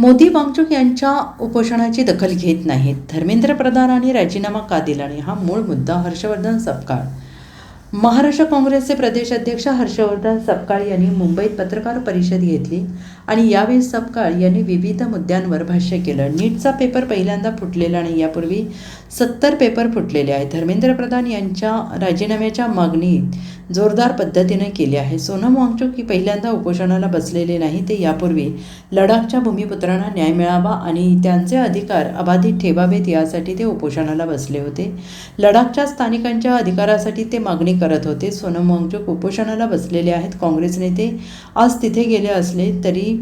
मोदी वांगचुक यांच्या उपोषणाची दखल घेत नाहीत. धर्मेंद्र प्रधानांनी राजीनामा का दिला नाही, हा मूळ मुद्दा. हर्षवर्धन सपकाळ. महाराष्ट्र काँग्रेसचे प्रदेश अध्यक्ष हर्षवर्धन सपकाळ यांनी मुंबईत पत्रकार परिषद घेतली आणि यावेळी सपकाळ यांनी विविध मुद्द्यांवर भाष्य केलं. नीटचा पेपर पहिल्यांदा फुटलेला नाही, यापूर्वी 70 पेपर फुटलेले आहेत. धर्मेंद्र प्रधान यांच्या राजीनाम्याच्या मागणीत जोरदार पद्धतीने केली आहे. सोनम वांगचुक ही पहिल्यांदा उपोषणाला बसलेले नाही, ते यापूर्वी लडाखच्या भूमिपुत्रांना न्याय मिळावा आणि त्यांचे अधिकार अबाधित ठेवावेत यासाठी ते उपोषणाला बसले होते. लडाखच्या स्थानिकांच्या अधिकारासाठी ते मागणी करत होते. सोनम वांगचुक उपोषणाला बसलेले आहेत. काँग्रेस नेते आज तिथे गेले असले तरी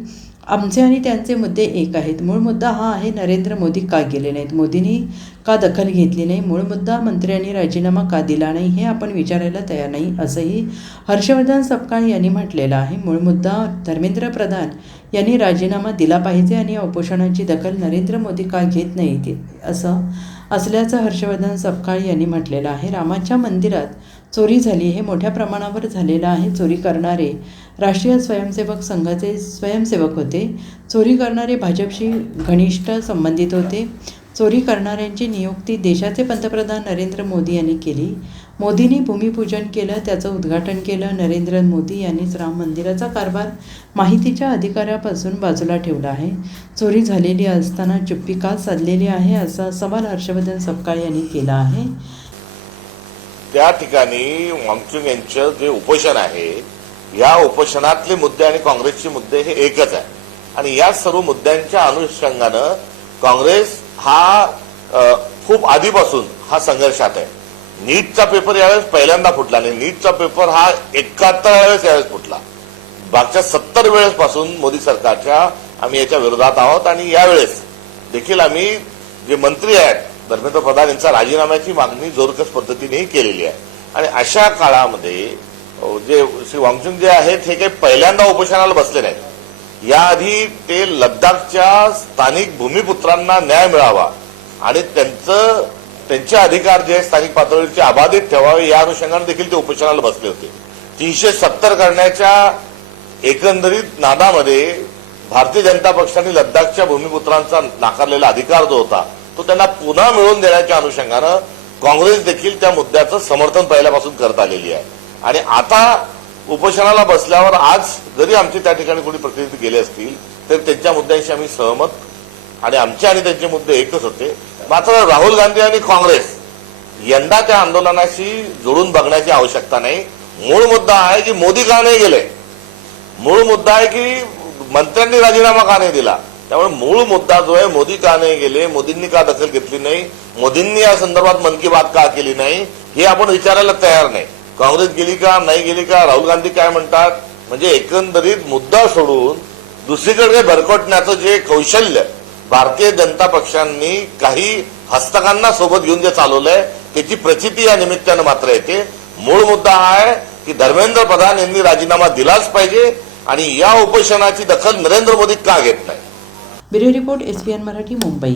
आमचे आणि त्यांचे मुद्दे एक आहेत. मूळ मुद्दा हा आहे, नरेंद्र मोदी का गेले नाहीत, मोदींनी का दखल घेतली नाही. मूळ मुद्दा, मंत्र्यांनी राजीनामा का दिला नाही हे आपण विचारायला तयार नाही, असंही हर्षवर्धन सपकाळ यांनी म्हटलेलं आहे. मूळ मुद्दा, धर्मेंद्र प्रधान यांनी राजीनामा दिला पाहिजे आणि या उपोषणाची दखल नरेंद्र मोदी का घेत नाहीत असं असल्याचं हर्षवर्धन सपकाळ यांनी म्हटलेलं आहे. रामाच्या मंदिरात चोरी झाली, हे मोठ्या प्रमाणावर झालेलं आहे. चोरी करणारे राष्ट्रीय स्वयंसेवक संघाचे स्वयंसेवक होते. चोरी करणारे भाजपशी घनिष्ठ संबंधित होते. चोरी करणाऱ्यांची नियुक्ती देशाचे पंतप्रधान नरेंद्र मोदी यांनी केली. मोदींनी भूमिपूजन केलं, त्याचं उद्घाटन केलं. नरेंद्र मोदी यांनीच राम मंदिराचा कारभार माहितीच्या अधिकाऱ्यापासून बाजूला ठेवला आहे. चोरी झालेली असताना चुप्पी का साधलेली आहे, असा सवाल हर्षवर्धन सपकाळ यांनी केला आहे. त्या ठिकाणी वांगचुक यांचं जे उपोषण आहे, या उपोषणातले मुद्दे आणि काँग्रेसचे मुद्दे हे एकच आहे आणि या सर्व मुद्द्यांच्या अनुषंगानं काँग्रेस हा खूप आधीपासून हा संघर्षात आहे. नीटचा पेपर यावेळेस पहिल्यांदा फुटला नाही. नीटचा पेपर हा 71 वेळेस यावेळेस फुटला. मागच्या 70 वेळेसपासून मोदी सरकारच्या आम्ही याच्या विरोधात आहोत आणि यावेळेस देखील आम्ही जे मंत्री आहेत धर्मेंद्र प्रधान यांचा राजीनाम्याची मागणी जोरकस पद्धतीनेही केलेली आहे. आणि अशा काळामध्ये जे श्री वांगचुक जे आहेत हे काही पहिल्यांदा उपोषणाला बसले नाहीत. याआधी ते लडाखच्या स्थानिक भूमिपुत्रांना न्याय मिळावा आणि त्यांचे अधिकार जे स्थानिक पातळीवरचे अबाधित ठेवावे या अनुषंगाने देखील ते उपोषणाला बसले होते. 370 करण्याच्या एकंदरीत नादामध्ये भारतीय जनता पक्षाने लडाखच्या भूमिपुत्रांचा नाकारलेला अधिकार जो होता तो त्यांना पुन्हा मिळवून देण्याच्या अनुषंगानं काँग्रेस देखील त्या मुद्द्याचं समर्थन पहिल्यापासून करत आलेली आहे. आणि आता उपोषणाला बसल्यावर आज जरी आमचे त्या ठिकाणी कोणी प्रतिनिधी गेले असतील तर त्यांच्या मुद्द्यांशी आम्ही सहमत आणि आमचे आणि त्यांचे मुद्दे एकच होते. मात्र राहुल गांधी आणि काँग्रेस यंदा त्या आंदोलनाशी जोडून बघण्याची आवश्यकता नाही. मूळ मुद्दा आहे की मोदी का नाही गेले, मूळ मुद्दा आहे की मंत्र्यांनी राजीनामा का नाही दिला. त्यामुळे मूळ मुद्दा जो आहे, मोदी का नाही गेले, मोदींनी का दखल घेतली नाही, मोदींनी या संदर्भात मन की बात का केली नाही, हे आपण विचारायला तयार नाही. काँग्रेस गेली का नाही गेली का, राहुल गांधी काय म्हणतात, म्हणजे एकंदरीत मुद्दा सोडून दुसरीकडे भरकटण्याचं जे कौशल्य भारतीय जनता पक्षांनी काही हस्तकांना सोबत घेऊन जे चालवलंय त्याची प्रचिती या निमित्तानं मात्र येते. मूळ मुद्दा हा आहे की धर्मेंद्र प्रधान यांनी राजीनामा दिलाच पाहिजे आणि या उपोषणाची दखल नरेंद्र मोदी का घेत नाही. Bureau report, SBN Marathi, Mumbai.